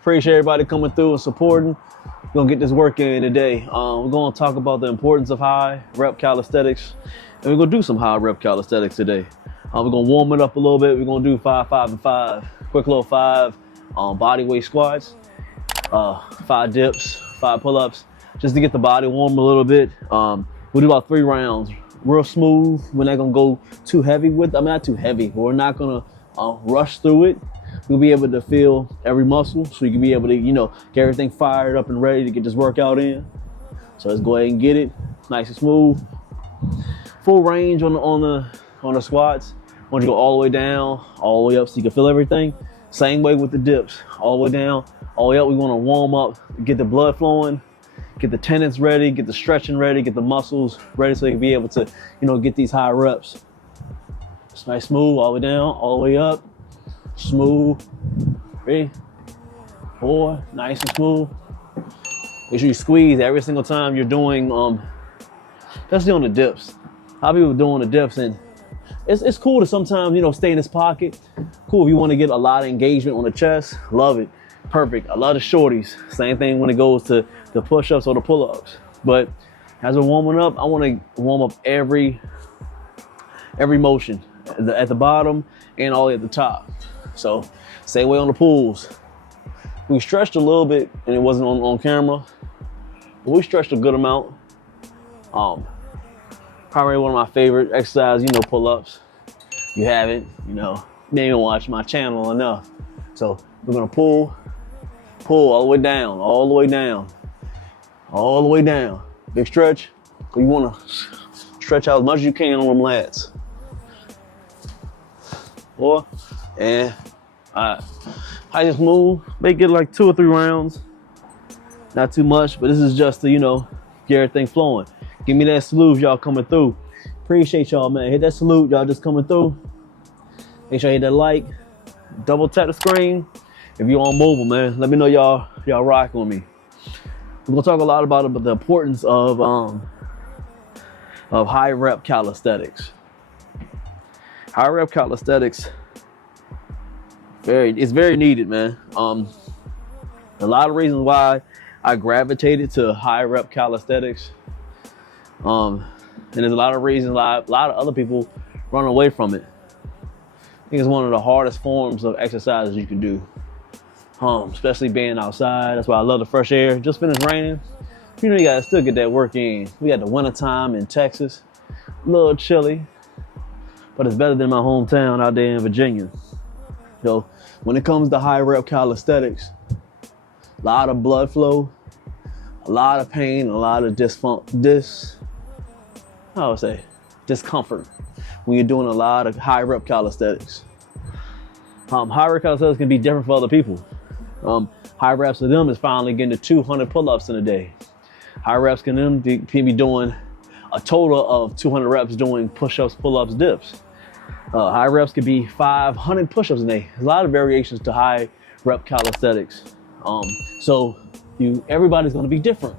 Appreciate everybody coming through and supporting. We're gonna get this work in today. We're gonna talk about the importance of high rep calisthenics, and we're gonna do some high rep calisthenics today. We're gonna warm it up a little bit. We're gonna do 5, 5, and 5. Quick little 5 body weight squats, 5 dips, 5 pull-ups, just to get the body warm a little bit. We'll do about 3 rounds, real smooth. We're not gonna go too heavy with. Not too heavy, but we're not gonna rush through it. You'll be able to feel every muscle, so you can be able to, get everything fired up and ready to get this workout in. So let's go ahead and get it nice and smooth. Full range on the squats. I want you to go all the way down, all the way up, so you can feel everything. Same way with the dips, all the way down, all the way up. We want to warm up, get the blood flowing, get the tendons ready, get the stretching ready, get the muscles ready, so you can be able to, get these high reps. It's nice, smooth, all the way down, all the way up. Smooth. 3, 4, nice and smooth. Make sure you squeeze every single time you're doing, especially on the dips. How people doing the dips, and it's cool to sometimes, stay in this pocket. Cool if you want to get a lot of engagement on the chest. Love it. Perfect. I love the shorties. Same thing when it goes to the push-ups or the pull-ups. But as we're warming up, I want to warm up every motion at the bottom and all the way at the top. So same way on the pulls. We stretched a little bit, and it wasn't on camera, but we stretched a good amount. Probably one of my favorite exercises, pull-ups. You haven't, maybe watch my channel enough. So we're gonna pull all the way down, all the way down, all the way down. Big stretch. You wanna stretch out as much as you can on them lats. 4, and all right. I just move, make it like 2 or 3 rounds. Not too much, but this is just to, get everything flowing. Give me that salute, y'all coming through. Appreciate y'all, man. Hit that salute, y'all just coming through. Make sure you hit that like, double tap the screen. If you're on mobile, man, let me know y'all rock with me. We're gonna talk a lot about the importance of high rep calisthenics. High rep calisthenics, it's very needed, man. A lot of reasons why I gravitated to high rep calisthenics. And there's a lot of reasons why a lot of other people run away from it. I think it's one of the hardest forms of exercises you can do, especially being outside. That's why I love the fresh air. Just finished raining. You gotta still get that work in. We got the winter time in Texas, a little chilly, but it's better than my hometown out there in Virginia. So when it comes to high rep calisthenics, a lot of blood flow, a lot of pain, a lot of discomfort when you're doing a lot of high rep calisthenics. High rep calisthenics can be different for other people. High reps for them is finally getting to 200 pull-ups in a day. High reps can be doing a total of 200 reps doing push-ups, pull-ups, dips. High reps could be 500 push-ups a day. There's a lot of variations to high rep calisthenics. So everybody's gonna be different,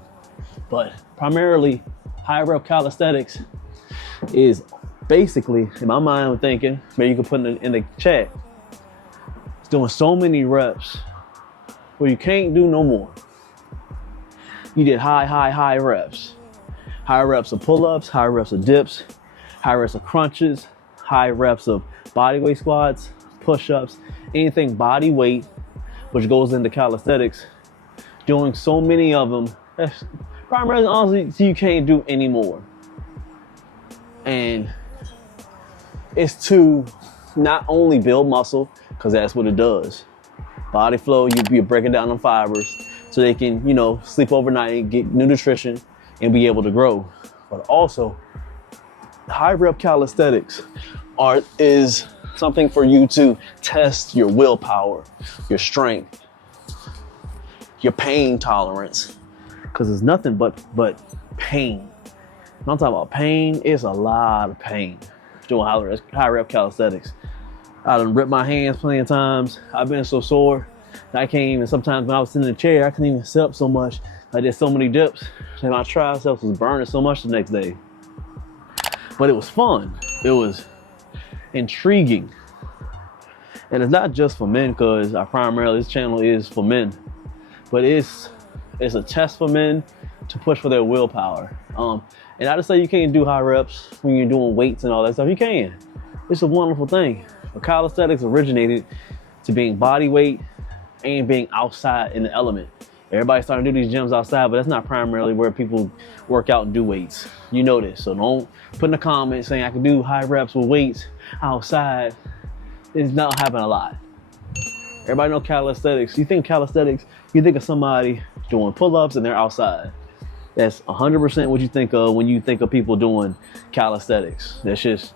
but primarily high rep calisthenics is basically, in my mind, I'm thinking, maybe you can put it in the chat, it's doing so many reps where you can't do no more. You did high reps. High reps of pull-ups, high reps of dips, high reps of crunches, high reps of bodyweight squats, push-ups, anything body weight, which goes into calisthenics. Doing so many of them, primarily, honestly, you can't do anymore. And it's to not only build muscle, because that's what it does. Body flow, you're breaking down them fibers so they can, sleep overnight, get new nutrition, and be able to grow. But also, high rep calisthenics is something for you to test your willpower, your strength, your pain tolerance, because it's nothing but pain. When I'm talking about pain, it's a lot of pain doing high rep calisthenics. I done ripped my hands plenty of times. I've been so sore that I can't even, sometimes when I was sitting in the chair, I couldn't even sit up so much. I did so many dips and my triceps was burning so much the next day. But it was fun. It was intriguing. And it's not just for men, because primarily this channel is for men, but it's a test for men to push for their willpower. And I just say you can't do high reps when you're doing weights and all that stuff. You can. It's a wonderful thing. But calisthenics originated to being body weight and being outside in the element. Everybody's starting to do these gyms outside, but that's not primarily where people work out and do weights. You know this, so don't put in the comments saying I can do high reps with weights outside. It's not happening a lot. Everybody know calisthenics. You think calisthenics, you think of somebody doing pull-ups and they're outside. That's 100% what you think of when you think of people doing calisthenics. That's just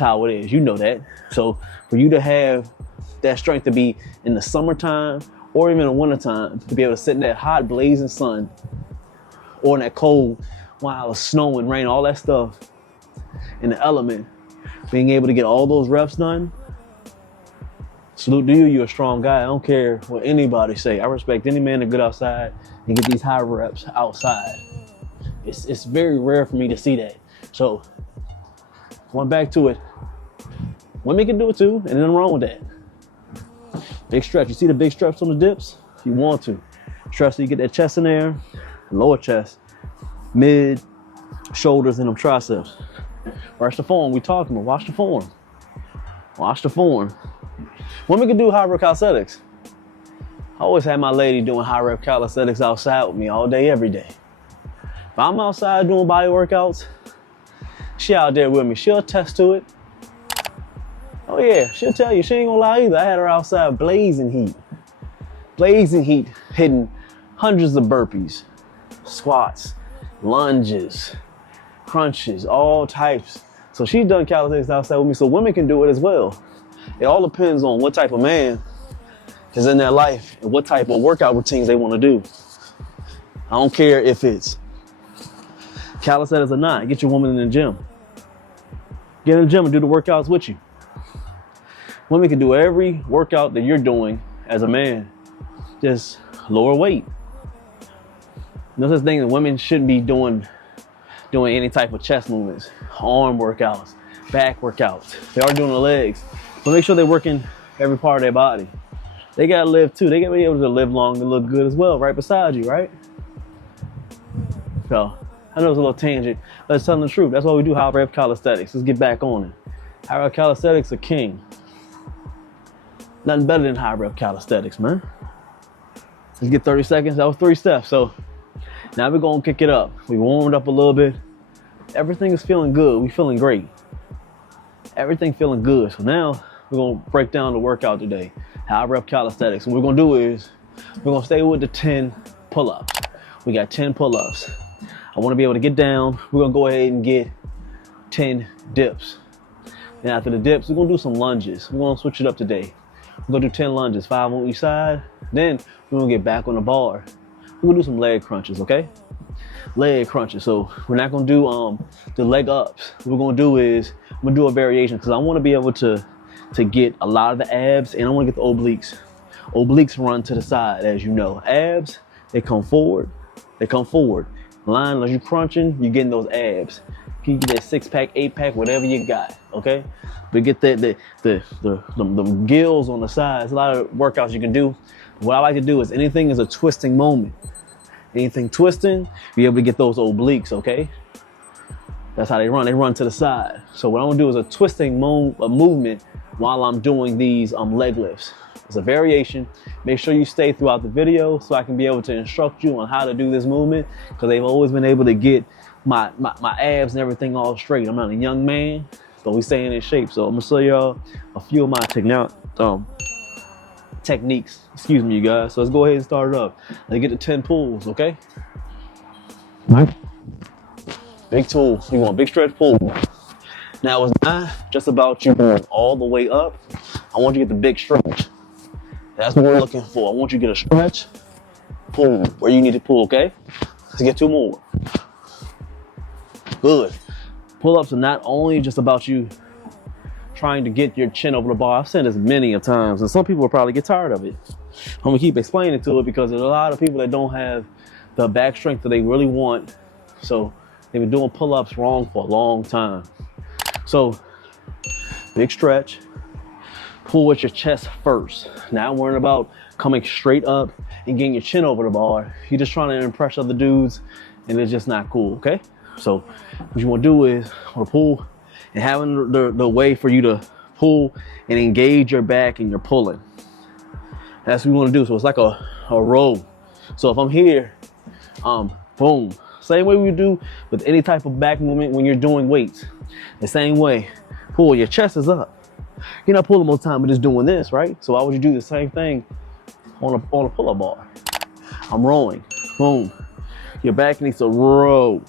how it is. You know that. So for you to have that strength to be in the summertime or even in the wintertime, to be able to sit in that hot blazing sun or in that cold while it's snowing, rain, all that stuff in the element, being able to get all those reps done, salute to you. You're a strong guy. I don't care what anybody say. I respect any man that get outside and get these high reps outside. It's very rare for me to see that. So going back to it, women can do it too, and nothing wrong with that. Big stretch. You see the big stretch on the dips? If you want to. Stretch so you get that chest in there, lower chest, mid, shoulders, and them triceps. Watch the form. We talking about. Watch the form. Watch the form. Women can do high rep calisthenics. I always had my lady doing high rep calisthenics outside with me all day, every day. If I'm outside doing body workouts, she out there with me. She'll attest to it. Oh yeah, she'll tell you. She ain't gonna lie either. I had her outside blazing heat. Blazing heat, hitting hundreds of burpees, squats, lunges, crunches, all types. So she's done calisthenics outside with me, so women can do it as well. It all depends on what type of man is in their life and what type of workout routines they want to do. I don't care if it's calisthenics or not. Get your woman in the gym. Get in the gym and do the workouts with you. Women can do every workout that you're doing as a man, just lower weight. No such thing that women shouldn't be doing any type of chest movements, arm workouts, back workouts. They are doing the legs, but make sure they're working every part of their body. They gotta live too. They gotta be able to live long and look good as well, right beside you, right? So I know it's a little tangent, but it's telling the truth. That's why we do high rep calisthenics. Let's get back on it. High rep calisthenics are king. Nothing better than high rep calisthenics, man. Let's get 30 seconds. That was 3 steps. So now we're gonna kick it up. We warmed up a little bit. Everything is feeling good. We feeling great. Everything feeling good. So now we're gonna break down the workout today. High rep calisthenics. What we're gonna do is we're gonna stay with the 10 pull-ups. We got 10 pull-ups. I wanna be able to get down. We're gonna go ahead and get 10 dips. And after the dips, we're gonna do some lunges. We're gonna switch it up today. We're gonna do 10 lunges, 5 on each side. Then we're gonna get back on the bar. We're gonna do some leg crunches, okay? Leg crunches. So we're not gonna do the leg ups. What we're gonna do is I'm gonna do a variation because I wanna be able to get a lot of the abs and I wanna get the obliques. Obliques run to the side, as you know. Abs, they come forward. They come forward. Line, as you crunching, you're getting those abs. You get that 6-pack, 8-pack, whatever you got, okay? But get the gills on the sides. A lot of workouts you can do. What I like to do is anything is a twisting moment. Anything twisting, be able to get those obliques, okay? That's how they run. They run to the side. So what I'm gonna do is a twisting movement while I'm doing these leg lifts. It's a variation. Make sure you stay throughout the video so I can be able to instruct you on how to do this movement because they've always been able to get my abs and everything all straight. I'm not a young man, but we staying in shape. So I'm gonna show y'all a few of my techniques. Excuse me, you guys. So let's go ahead and start it up. Let's get to 10 pulls, okay? All right. Big tool. You want big stretch pull. Now it's not just about you going all the way up. I want you to get the big stretch. That's what we're looking for. I want you to get a stretch, pull where you need to pull, okay? Let's get 2 more. Good. Pull-ups are not only just about you trying to get your chin over the bar. I've said this many of times, and some people will probably get tired of it. I'm gonna keep explaining to it because there's a lot of people that don't have the back strength that they really want. So they've been doing pull-ups wrong for a long time. So big stretch, pull with your chest first. Not worrying about coming straight up and getting your chin over the bar. You're just trying to impress other dudes, and it's just not cool, okay? So what you want to do is want to pull and having the way for you to pull and engage your back and you're pulling. That's what we want to do. So it's like a row. So if I'm here, boom. Same way we do with any type of back movement when you're doing weights. The same way, pull, your chest is up. You're not pulling most of the time, but just doing this, right? So why would you do the same thing on a pull-up bar? I'm rowing, boom. Your back needs to row,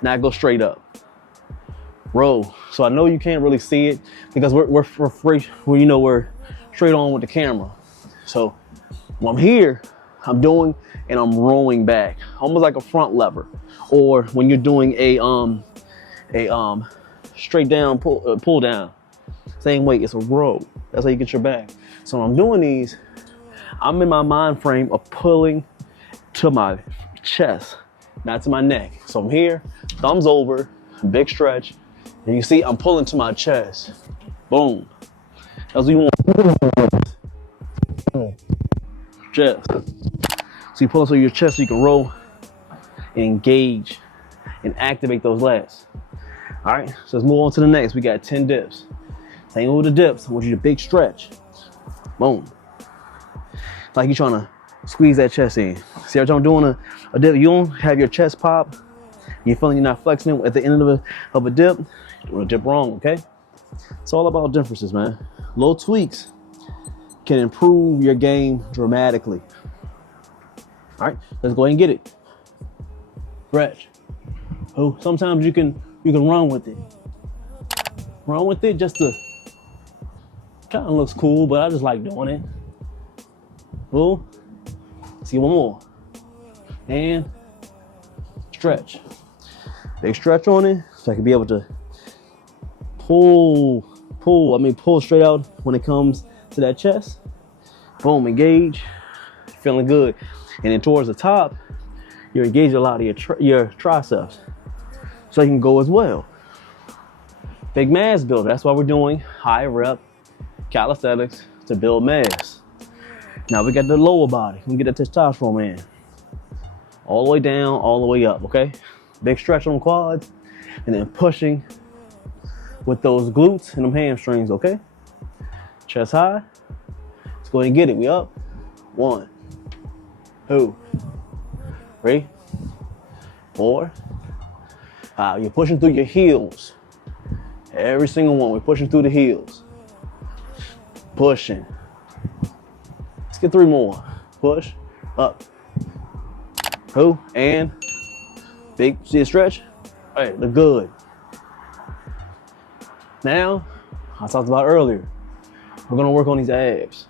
not go straight up. Row. So I know you can't really see it because we're free, we're straight on with the camera. So when I'm here, I'm doing and I'm rowing back, almost like a front lever, or when you're doing a straight down pull down. Same way, it's a row. That's how you get your back. So when I'm doing these, I'm in my mind frame of pulling to my chest, not to my neck. So I'm here, thumbs over, big stretch, and you see I'm pulling to my chest. Boom. That's what you want. Chest. So you pull into your chest so you can roll and engage and activate those lats. All right, so let's move on to the next. We got 10 dips. Same with the dips. I want you to big stretch. Boom. Like you're trying to squeeze that chest in. See how I'm doing a dip? You don't have your chest pop. You're feeling you're not flexing at the end of a dip. You're doing a dip wrong, okay? It's all about differences, man. Little tweaks can improve your game dramatically. All right, let's go ahead and get it. Stretch. Oh, sometimes you can run with it. Run with it just to kind of looks cool, but I just like doing it. Oh, let's get one more. And stretch. Big stretch on it, so I can be able to pull straight out when it comes to that chest. Boom, engage. Feeling good. And then towards the top, you're engaging a lot of your triceps. So you can go as well. Big mass builder. That's why we're doing high rep calisthenics to build mass. Now we got the lower body. We get the testosterone in. All the way down, all the way up, okay? Big stretch on quads, and then pushing with those glutes and them hamstrings, okay? Chest high. Let's go ahead and get it. We up. 1, 2, 3, 4. You're pushing through your heels. Every single one, we're pushing through the heels. Pushing. Let's get 3 more. Push, up. 2, and big, see a stretch? All right, look good. Now, I talked about earlier, we're gonna work on these abs.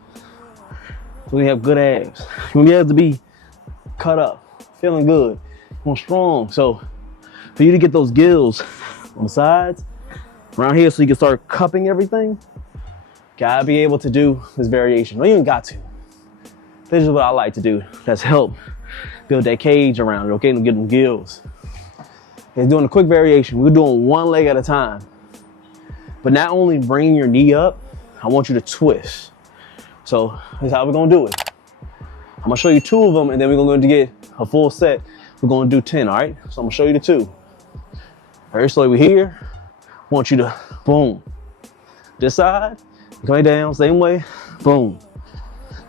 So we have good abs. You want your abs to be cut up, feeling good, more strong. So for you to get those gills on the sides, around here, so you can start cupping everything, gotta be able to do this variation. No, you even got to. This is what I like to do. That's help build that cage around it, okay, and get them gills. And doing a quick variation. We're doing one leg at a time. But not only bring your knee up, I want you to twist. So this is how we're gonna do it. I'm gonna show you 2 of them, and then we're going to get a full set. We're gonna do 10, all right? So I'm gonna show you the 2. Very slowly, we're here. I want you to, boom. This side, coming down, same way, boom.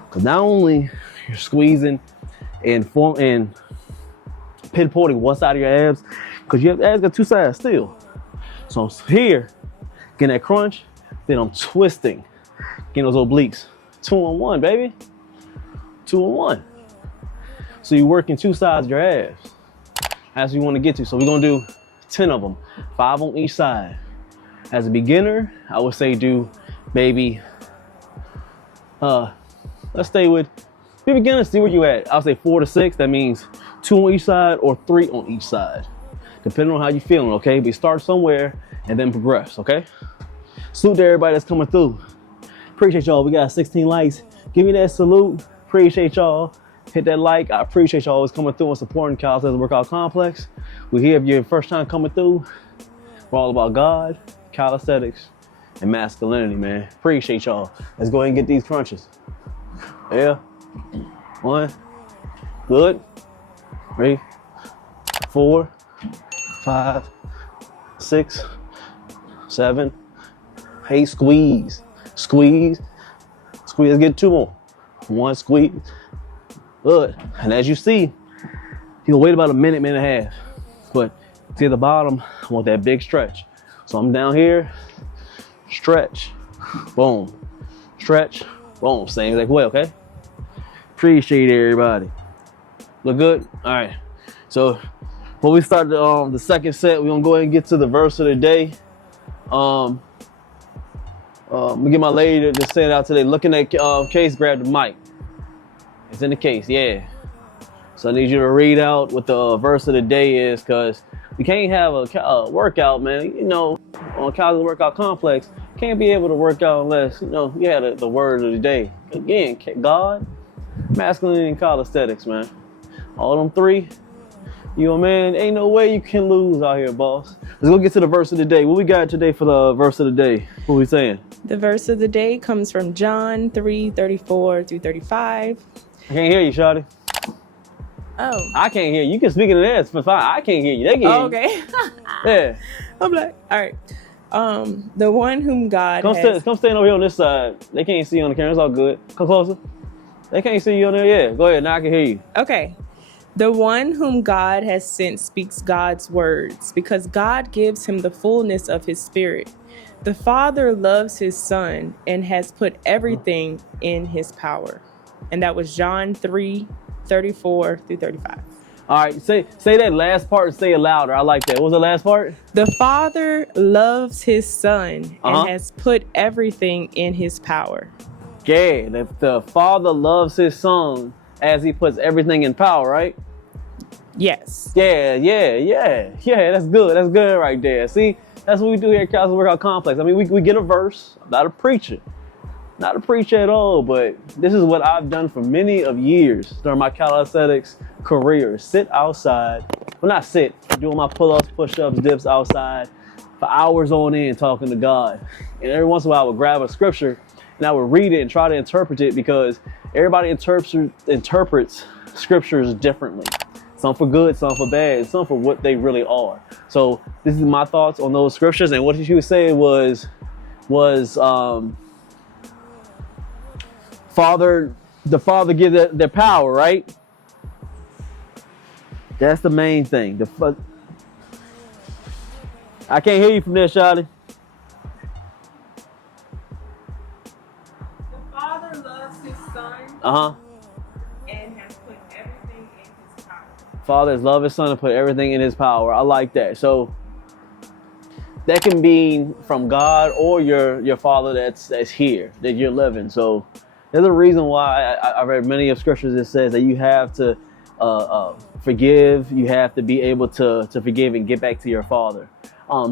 Because not only you're squeezing and pinpointing one side of your abs, because your abs got 2 sides still. So I'm here, getting that crunch, then I'm twisting, getting those obliques. 2 on 1, baby. 2 on 1. So you're working 2 sides of your abs. That's what you want to get to. So we're going to do 10 of them, 5 on each side. As a beginner, I would say do maybe, let's stay with, be beginner, see where you at. I'll say 4 to 6. That means 2 on each side or 3 on each side, depending on how you're feeling, okay? But start somewhere and then progress, okay? Salute to everybody that's coming through. Appreciate y'all. We got 16 likes. Give me that salute. Appreciate y'all. Hit that like. I appreciate y'all always coming through and supporting Calisthenics Workout Complex. We're here if you're first time coming through. We're all about God, calisthenics, and masculinity, man. Appreciate y'all. Let's go ahead and get these crunches. Yeah. 1. Good. 3, 4, 5, 6, 7, 8. Squeeze. Squeeze. Squeeze. Let's get 2 more. 1 squeeze. Good. And as you see, you'll wait about a minute and a half. But to the bottom, I want that big stretch. So I'm down here, stretch, boom, stretch, boom. Same exact way, okay? Appreciate everybody. Look good? All right. So when we start the second set, we're gonna go ahead and get to the verse of the day. I'm gonna get my lady to send it out today. Look in that case, grab the mic. It's in the case, yeah. So I need you to read out what the verse of the day is, because we can't have a workout, man. You know, on Calisthenics Workout Complex, can't be able to work out unless, you know, you had the word of the day. Again, God, masculinity, and calisthenics, man. All them 3, you know, man, ain't no way you can lose out here, boss. Let's go get to the verse of the day. What we got today for the verse of the day? What we saying? The verse of the day comes from John 3:34 through 35. I can't hear you, shawty. Oh. I can't hear you. You can speak in the air, but fine. I can't hear you. They can hear Okay. you. Yeah. I'm like, all right. The one whom God come stand over here on this side. They can't see you on the camera. It's all good. Come closer. They can't see you on there. Yeah. Go ahead. Now I can hear you. Okay. The one whom God has sent speaks God's words, because God gives him the fullness of his spirit. The Father loves his Son and has put everything in his power. And that was John 3:34 through 35. All right, say that last part and say it louder. I like that. What was the last part? The Father loves his Son and has put everything in his power. Yeah, the Father loves his Son as he puts everything in power, right? Yes. Yeah, that's good. That's good right there. See, that's what we do here at Calisthenics Workout Complex. I mean, we get a verse. I'm not a preacher. Not a preacher at all, but this is what I've done for many of years during my calisthenics career. Sit outside, well, not sit, doing my pull-ups, push-ups, dips outside for hours on end talking to God. And every once in a while I would grab a scripture and I would read it and try to interpret it, because everybody interprets scriptures differently. Some for good, some for bad, some for what they really are. So this is my thoughts on those scriptures. And what she was saying was the Father gives their power, right? That's the main thing. I can't hear you from there, Shawty. The Father loves his Son and has put everything in his power. Father loves his Son and put everything in his power. I like that. So that can be from God or your Father that's here, that you're living. So there's a reason why I read many of scriptures that says that you have to forgive. You have to be able to forgive and get back to your Father.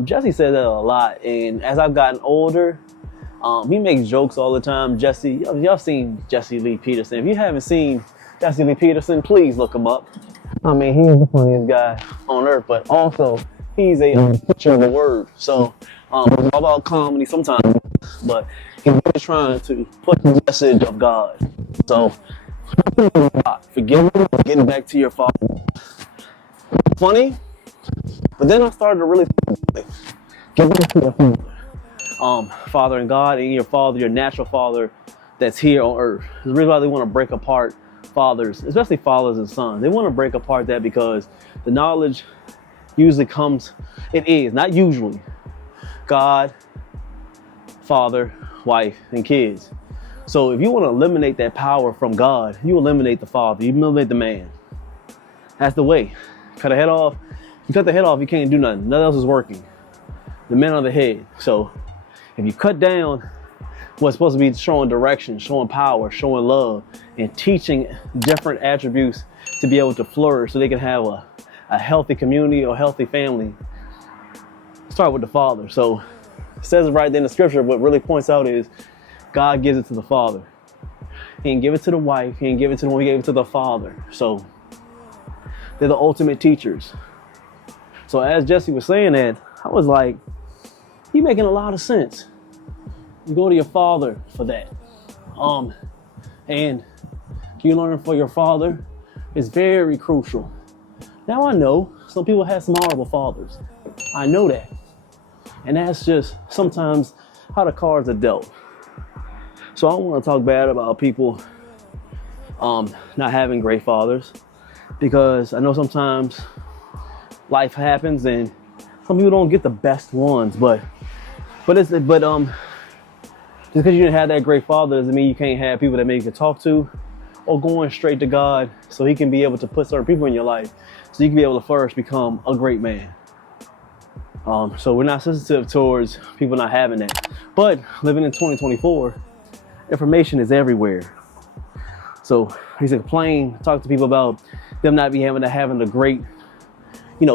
Jesse says that a lot, and as I've gotten older, he makes jokes all the time. Jesse, y'all seen Jesse Lee Peterson? If you haven't seen Jesse Lee Peterson, please look him up. I mean, he's the funniest guy on earth, but also he's a picture of the word. So it's all about comedy sometimes, but he's really trying to put the message of God. So forgiving, getting back to your Father. Funny, but then I started to really get back to your Father. Father and God, and your Father, your natural Father that's here on earth. The reason why they want to break apart fathers, especially fathers and sons, they want to break apart that because the knowledge usually comes, it is, not usually, God, Father, wife, and kids. So if you want to eliminate that power from God, you eliminate the Father, you eliminate the man. That's the way. Cut a head off. You cut the head off, you can't do nothing. Nothing else is working. The men are the head. So if you cut down what's supposed to be showing direction, showing power, showing love, and teaching different attributes to be able to flourish so they can have a healthy community or healthy family, start with the Father. So it says it right there in the scripture. What really points out is God gives it to the Father. He didn't give it to the wife. He didn't give it to the one. He gave it to the Father. So they're the ultimate teachers. So as Jesse was saying that, I was like, he's making a lot of sense. You go to your father for that. And you learn for your father is very crucial. Now I know some people have some horrible fathers. I know that. And that's just sometimes how the cards are dealt. So I don't want to talk bad about people not having great fathers, because I know sometimes life happens and some people don't get the best ones, but just because you didn't have that great father doesn't mean you can't have people that maybe you can talk to, or going straight to God so he can be able to put certain people in your life so you can be able to first become a great man. So we're not sensitive towards people not having that. But living in 2024, information is everywhere. So he said, talk to people about them not be having a great,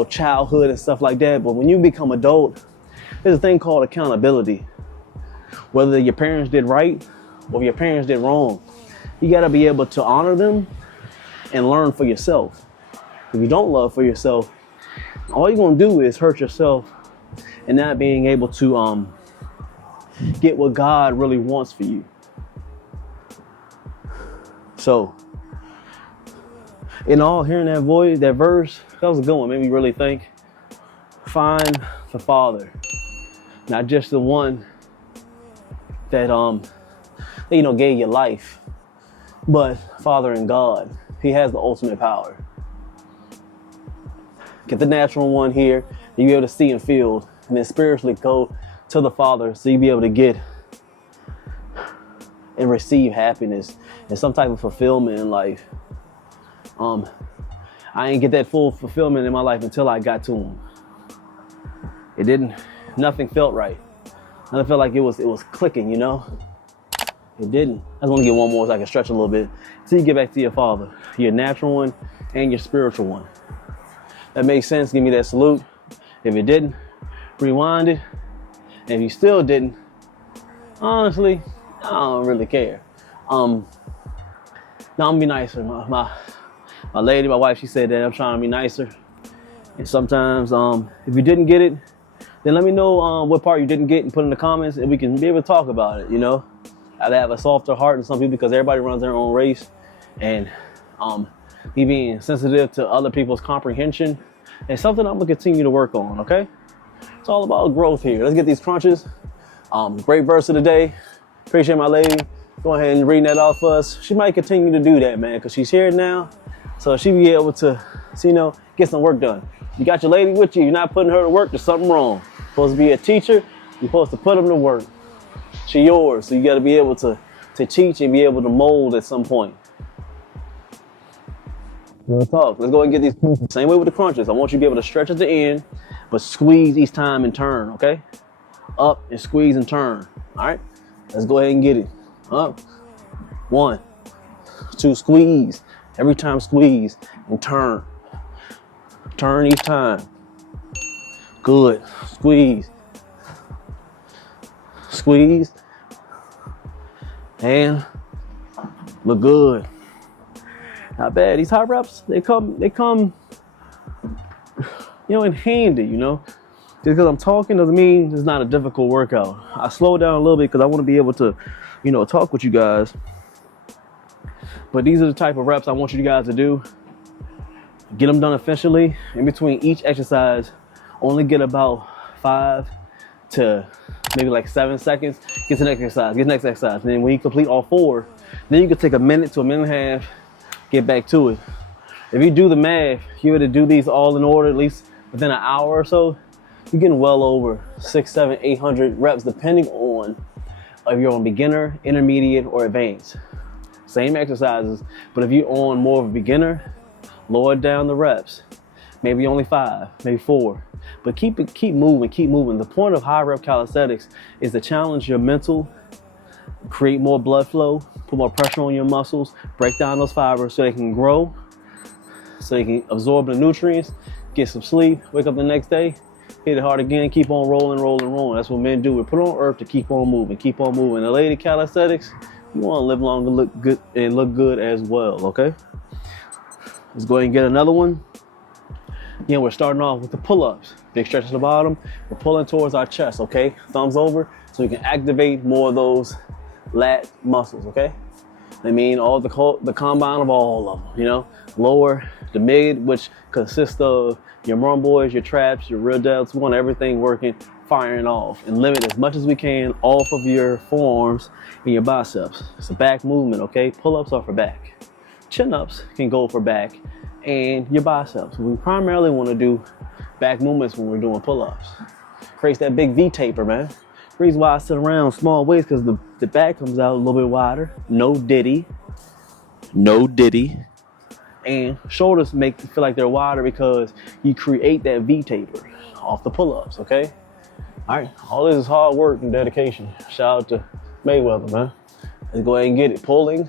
childhood and stuff like that. But when you become adult, there's a thing called accountability. Whether your parents did right or your parents did wrong, you gotta be able to honor them and learn for yourself. If you don't love for yourself, all you're gonna do is hurt yourself and not being able to get what God really wants for you. So, in all, hearing that verse, that was a good one. Made me really think. Find the Father, not just the one that gave you life, but Father and God. He has the ultimate power. Get the natural one here, you be able to see and feel, and then spiritually go to the Father so you be able to get and receive happiness and some type of fulfillment in life. I ain't get that full fulfillment in my life until I got to him. Nothing felt right. I felt like it was clicking, It didn't. I just want to get one more so I can stretch a little bit. So you get back to your Father, your natural one and your spiritual one. That makes sense. Give me that salute. If it didn't, rewind it. And if you still didn't, honestly, I don't really care. Now I'm gonna be nicer. My lady, my wife, she said that I'm trying to be nicer. And sometimes, if you didn't get it, then let me know what part you didn't get and put in the comments, and we can be able to talk about it. I have a softer heart than some people because everybody runs their own race, and me being sensitive to other people's comprehension is something I'm gonna continue to work on. Okay, it's all about growth here. Let's get these crunches. Great verse of the day. Appreciate my lady. Go ahead and read that off for us. She might continue to do that, man, because she's here now, so she be able to, get some work done. You got your lady with you. You're not putting her to work. There's something wrong. You're supposed to be a teacher. You're supposed to put them to work. She's yours, so you got to be able to teach and be able to mold at some point. Let's talk. Let's go ahead and get these. Same way with the crunches. I want you to be able to stretch at the end, but squeeze each time and turn, okay? Up and squeeze and turn, all right? Let's go ahead and get it. Up. 1, 2, squeeze. Every time squeeze and turn. Turn each time. Good. Squeeze. Squeeze. And look good. Not bad. These high reps, they come, in handy, Just because I'm talking doesn't mean it's not a difficult workout. I slow down a little bit because I want to be able to, talk with you guys. But these are the type of reps I want you guys to do. Get them done efficiently. In between each exercise, only get about 5 to maybe like 7 seconds. Get to the next exercise. And then when you complete all 4, then you can take a minute to a minute and a half, get back to it. If you do the math, you were to do these all in order, at least within an hour or so, you're getting well over 600, 700, 800 reps, depending on if you're on beginner, intermediate, or advanced. Same exercises, but if you're on more of a beginner, lower down the reps. Maybe only 5, maybe 4. But keep moving. The point of high rep calisthenics is to challenge your mental, create more blood flow, put more pressure on your muscles, break down those fibers so they can grow, so they can absorb the nutrients, get some sleep, wake up the next day, hit it hard again, keep on rolling. That's what men do. We put on earth to keep on moving. The lady calisthenics, you want to live long and look good as well, okay? Let's go ahead and get another one. We're starting off with the pull-ups. Big stretch at the bottom. We're pulling towards our chest, okay? Thumbs over. so you can activate more of those lat muscles, okay? I mean, all the combine of all of them, you know, lower, the mid, which consists of your rhomboids, your traps, your rear delts. We want everything working, firing off, and limit as much as we can off of your forearms and your biceps. It's a back movement, okay? Pull-ups are for back. Chin-ups can go for back and your biceps. We primarily want to do back movements when we're doing pull-ups. Creates that big V taper, man. The reason why I sit around small weights because the back comes out a little bit wider. No diddy. And shoulders make feel like they're wider because you create that V taper off the pull-ups, okay? All right, all this is hard work and dedication. Shout out to Mayweather, man. Let's go ahead and get it. Pulling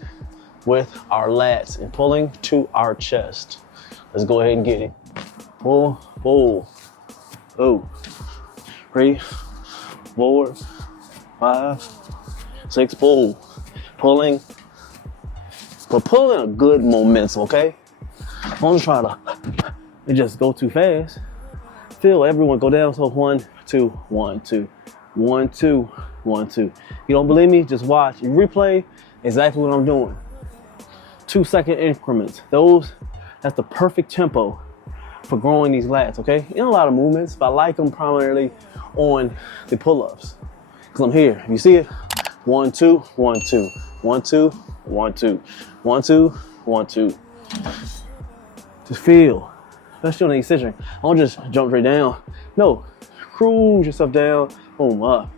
with our lats and pulling to our chest. Let's go ahead and get it. Pull, pull. Oh. 3, 4, 5, 6, pull. Pulling. But pulling a good momentum, okay? Don't try to just go too fast. Feel everyone go down. So 1, 2, 1, 2, 1, 2, 1, 2. You don't believe me? Just watch. You replay exactly what I'm doing. 2-second increments. That's the perfect tempo for growing these lats, okay? In a lot of movements, but I like them primarily on the pull-ups. Because I'm here. You see it? 1, 2, 1, 2, 1, 2, 1, 2, 1, 2, 1, 2. Just feel. Especially on the extension. Don't just jump straight down. No. Cruise yourself down. Boom, up.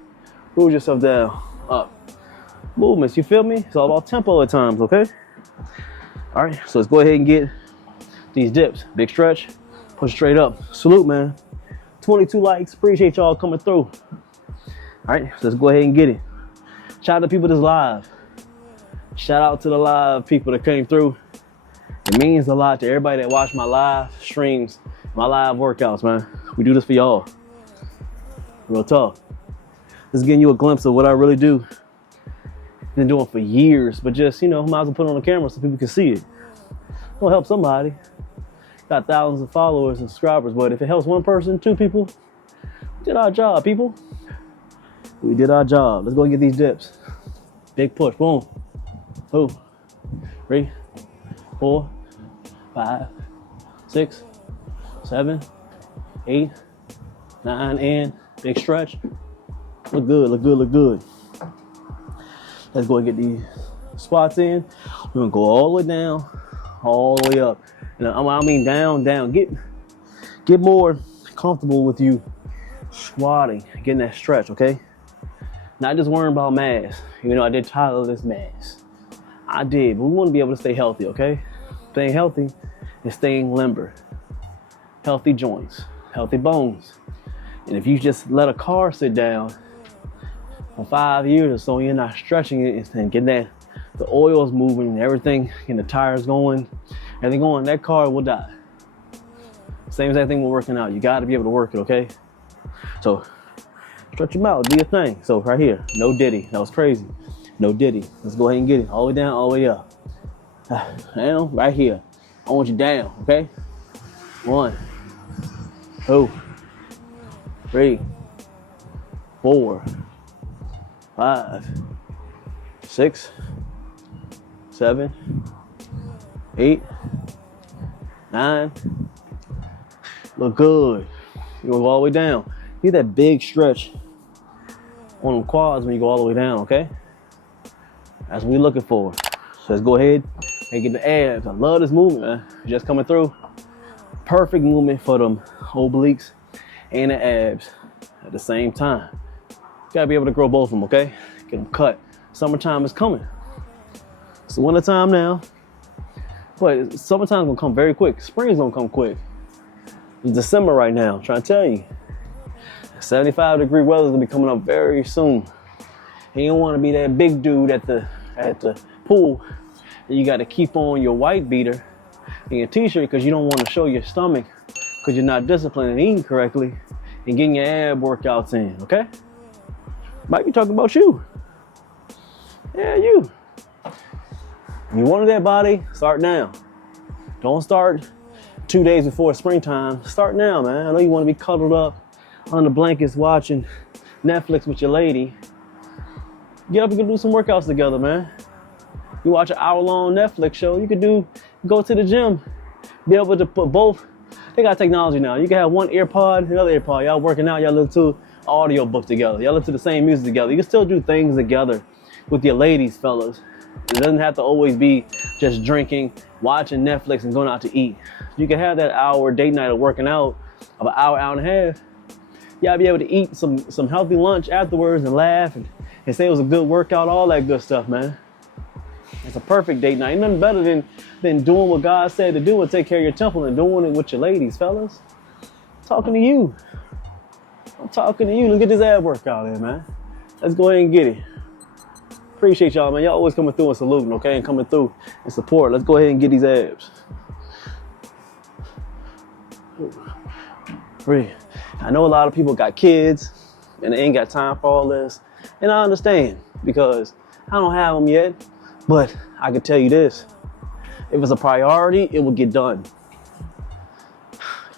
Cruise yourself down. Up. Movements, you feel me? It's all about tempo at times, okay? All right, so let's go ahead and get these dips. Big stretch. Push straight up. Salute, man. 22 likes. Appreciate y'all coming through. All right, so let's go ahead and get it. Shout out to people that's live. Shout out to the live people that came through. It means a lot to everybody that watch my live streams, my live workouts, man. We do this for y'all. Real talk. Just getting you a glimpse of what I really do. Been doing for years, but just, you know, might as well put it on the camera so people can see it. It'll help somebody. Got thousands of followers and subscribers, but if it helps one person, 2 people, we did our job, people. We did our job. Let's go and get these dips. Big push, boom. 2, 3, 4, 5, 6, 7, 8, 9, and big stretch. Look good, look good, look good. Let's go and get these squats in. We're gonna go all the way down, all the way up. And I mean down, down. Get more comfortable with you squatting, getting that stretch, okay? Not just worrying about mass. You know, I did title this mass. I did, but we want to be able to stay healthy, okay? Staying healthy is staying limber. Healthy joints, healthy bones. And if you just let a car sit down for 5 years or so, you're not stretching it and getting the oils moving and everything, and the tires going, everything going, that car will die. Same exact thing with working out. You got to be able to work it, okay? So stretch them out, do your thing. So right here, no diddy. That was crazy. No diddy. Let's go ahead and get it. All the way down, all the way up. Down, right here. I want you down, okay? 1, 2, 3, 4, 5, 6, 7, 8, 9. Look good. You go all the way down. Get that big stretch on them quads when you go all the way down, okay? That's what we're looking for. So let's go ahead and get the abs. I love this movement, man. Just coming through. Perfect movement for them obliques and the abs at the same time. You gotta be able to grow both of them, okay? Get them cut. Summertime is coming. It's the winter time now, but summertime's gonna come very quick. Spring's gonna come quick. It's December right now, I'm trying to tell you. 75-degree weather is gonna be coming up very soon. And you don't wanna be that big dude at the pool, and you gotta keep on your white beater and your t-shirt because you don't wanna show your stomach because you're not disciplined and eating correctly and getting your ab workouts in, okay? Might be talking about you. Yeah, you. You wanted that body, start now. Don't start 2 days before springtime. Start now, man. I know you want to be cuddled up under blankets watching Netflix with your lady Get up and do some workouts together, man. You watch an hour-long Netflix show. You could go to the gym, be able to put both. They got technology now. You can have one earpod, another earpod. Y'all working out, y'all listen to an audio book together. Y'all listen to the same music together. You can still do things together with your ladies, fellas. It doesn't have to always be just drinking, watching Netflix, and going out to eat. You can have that hour date night of working out of an hour, hour and a half. Y'all be able to eat some healthy lunch afterwards and laugh and say it was a good workout, all that good stuff, man. It's a perfect date night. Ain't nothing better than doing what God said to do and take care of your temple and doing it with your ladies, fellas. I'm talking to you. I'm talking to you. Let's get this ab workout in, man. Let's go ahead and get it. Appreciate y'all, man. Y'all always coming through and saluting, okay? And coming through and support. Let's go ahead and get these abs. I know a lot of people got kids and they ain't got time for all this. And I understand because I don't have them yet. But I can tell you this, if it's a priority, it will get done.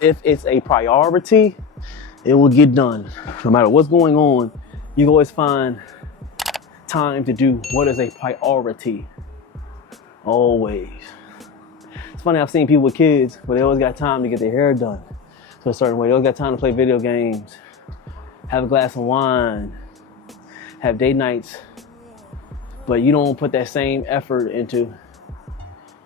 If it's a priority, it will get done. No matter what's going on, you can always find time to do what is a priority. Always. It's funny, I've seen people with kids, but they always got time to get their hair done to a certain way. They always got time to play video games, have a glass of wine, have date nights. But you don't put that same effort into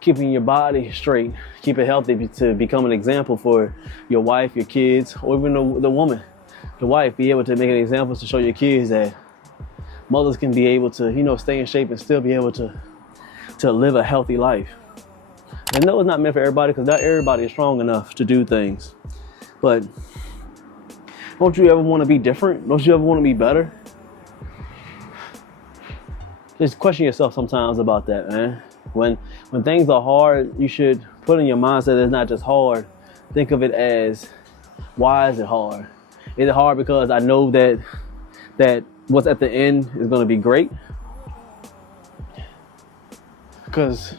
keeping your body straight, keep it healthy to become an example for your wife, your kids, or even the woman, the wife, be able to make an example to show your kids that mothers can be able to, stay in shape and still be able to live a healthy life. And no, it's not meant for everybody because not everybody is strong enough to do things. But don't you ever want to be different? Don't you ever want to be better? Just question yourself sometimes about that, man. When things are hard, you should put in your mindset that it's not just hard. Think of it as, why is it hard? Is it hard because I know that what's at the end is going to be great? Because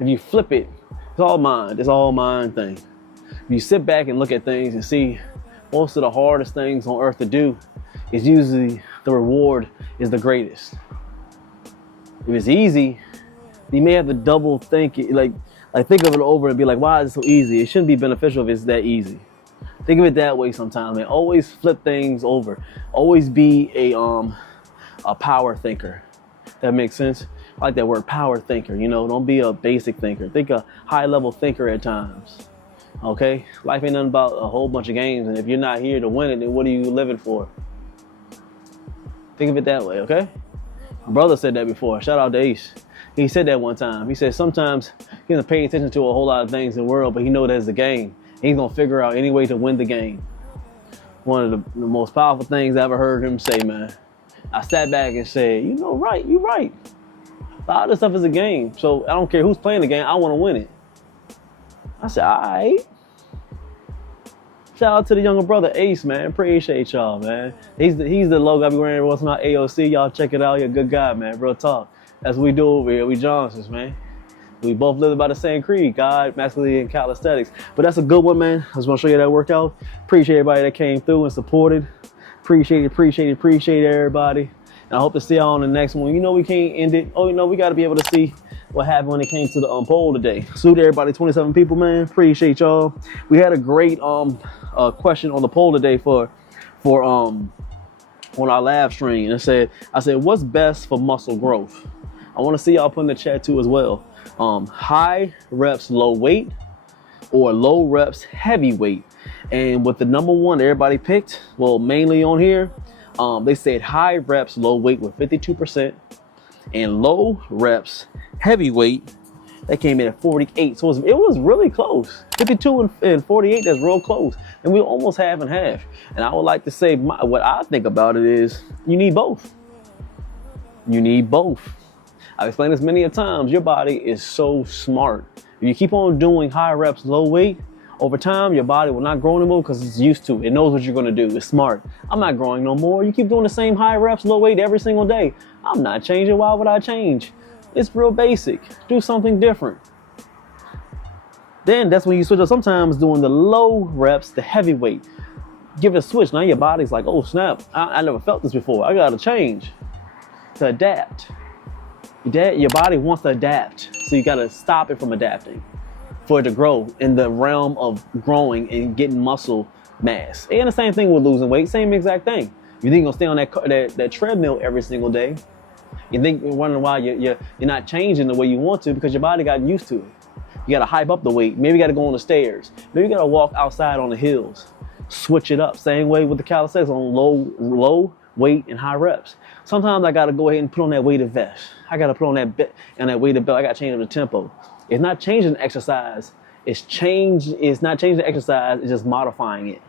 if you flip it, it's all mind. It's all mind thing. If you sit back and look at things and see most of the hardest things on earth to do, is usually the reward is the greatest. If it's easy, you may have to double think it, like think of it over and be like, why is it so easy? It shouldn't be beneficial if it's that easy. Think of it that way sometimes, man. Always flip things over. Always be a power thinker. That makes sense? I like that word, power thinker. Don't be a basic thinker. Think a high level thinker at times. Okay? Life ain't nothing about a whole bunch of games, and if you're not here to win it, then what are you living for? Think of it that way, okay? My brother said that before. Shout out to Ace. He said that one time. He said sometimes he doesn't pay attention to a whole lot of things in the world, but he knows there's a game. And he's going to figure out any way to win the game. One of the most powerful things I ever heard him say, man. I sat back and said, you're right. A lot of this stuff is a game. So I don't care who's playing the game. I want to win it. I said, all right. Shout out to the younger brother, Ace, man. Appreciate y'all, man. He's the logo I be wearing every once in a while, AOC. Y'all check it out. You're a good guy, man. Real talk. That's what we do over here. We Johnsons, man. We both live by the same creed, God, masculinity, and calisthenics. But that's a good one, man. I just want to show you that workout. Appreciate everybody that came through and supported. Appreciate everybody. And I hope to see y'all on the next one. We can't end it. We got to be able to see what happened when it came to the poll today. Salute everybody, 27 people, man. Appreciate y'all. We had a great question on the poll today for on our live stream. I said, what's best for muscle growth? I want to see y'all put in the chat too as well. High reps, low weight, or low reps, heavy weight. And with the number one everybody picked, well, mainly on here, they said high reps, low weight with 52%, and low reps, heavy weight, that came in at 48. So it was really close. 52 and 48, that's real close. And we're almost half and half. And I would like to say, what I think about it is, you need both. You need both. I've explained this many a times. Your body is so smart. If you keep on doing high reps, low weight, over time, your body will not grow anymore because it's used to it. It knows what you're going to do. It's smart. I'm not growing no more. You keep doing the same high reps, low weight every single day. I'm not changing. Why would I change? It's real basic. Do something different. Then that's when you switch up. Sometimes doing the low reps, the heavy weight. Give it a switch. Now your body's like, oh snap, I never felt this before. I got to change. to adapt. Your body wants to adapt, so you got to stop it from adapting for it to grow in the realm of growing and getting muscle mass. And the same thing with losing weight, same exact thing. You think you're gonna stay on that treadmill every single day? You think you're wondering why you're not changing the way you want to, because your body got used to it. You got to hype up the weight. Maybe you got to go on the stairs. Maybe you got to walk outside on the hills. Switch it up. Same way with the calisthenics on low weight and high reps. Sometimes I got to go ahead and put on that weighted vest. I got to put on that weighted belt. I got to change the tempo. It's not changing the exercise. It's not changing the exercise. It's just modifying it.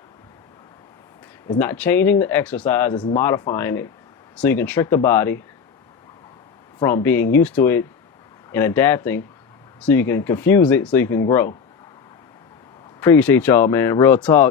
It's not changing the exercise. It's modifying it so you can trick the body from being used to it and adapting, so you can confuse it so you can grow. Appreciate y'all, man. Real talk.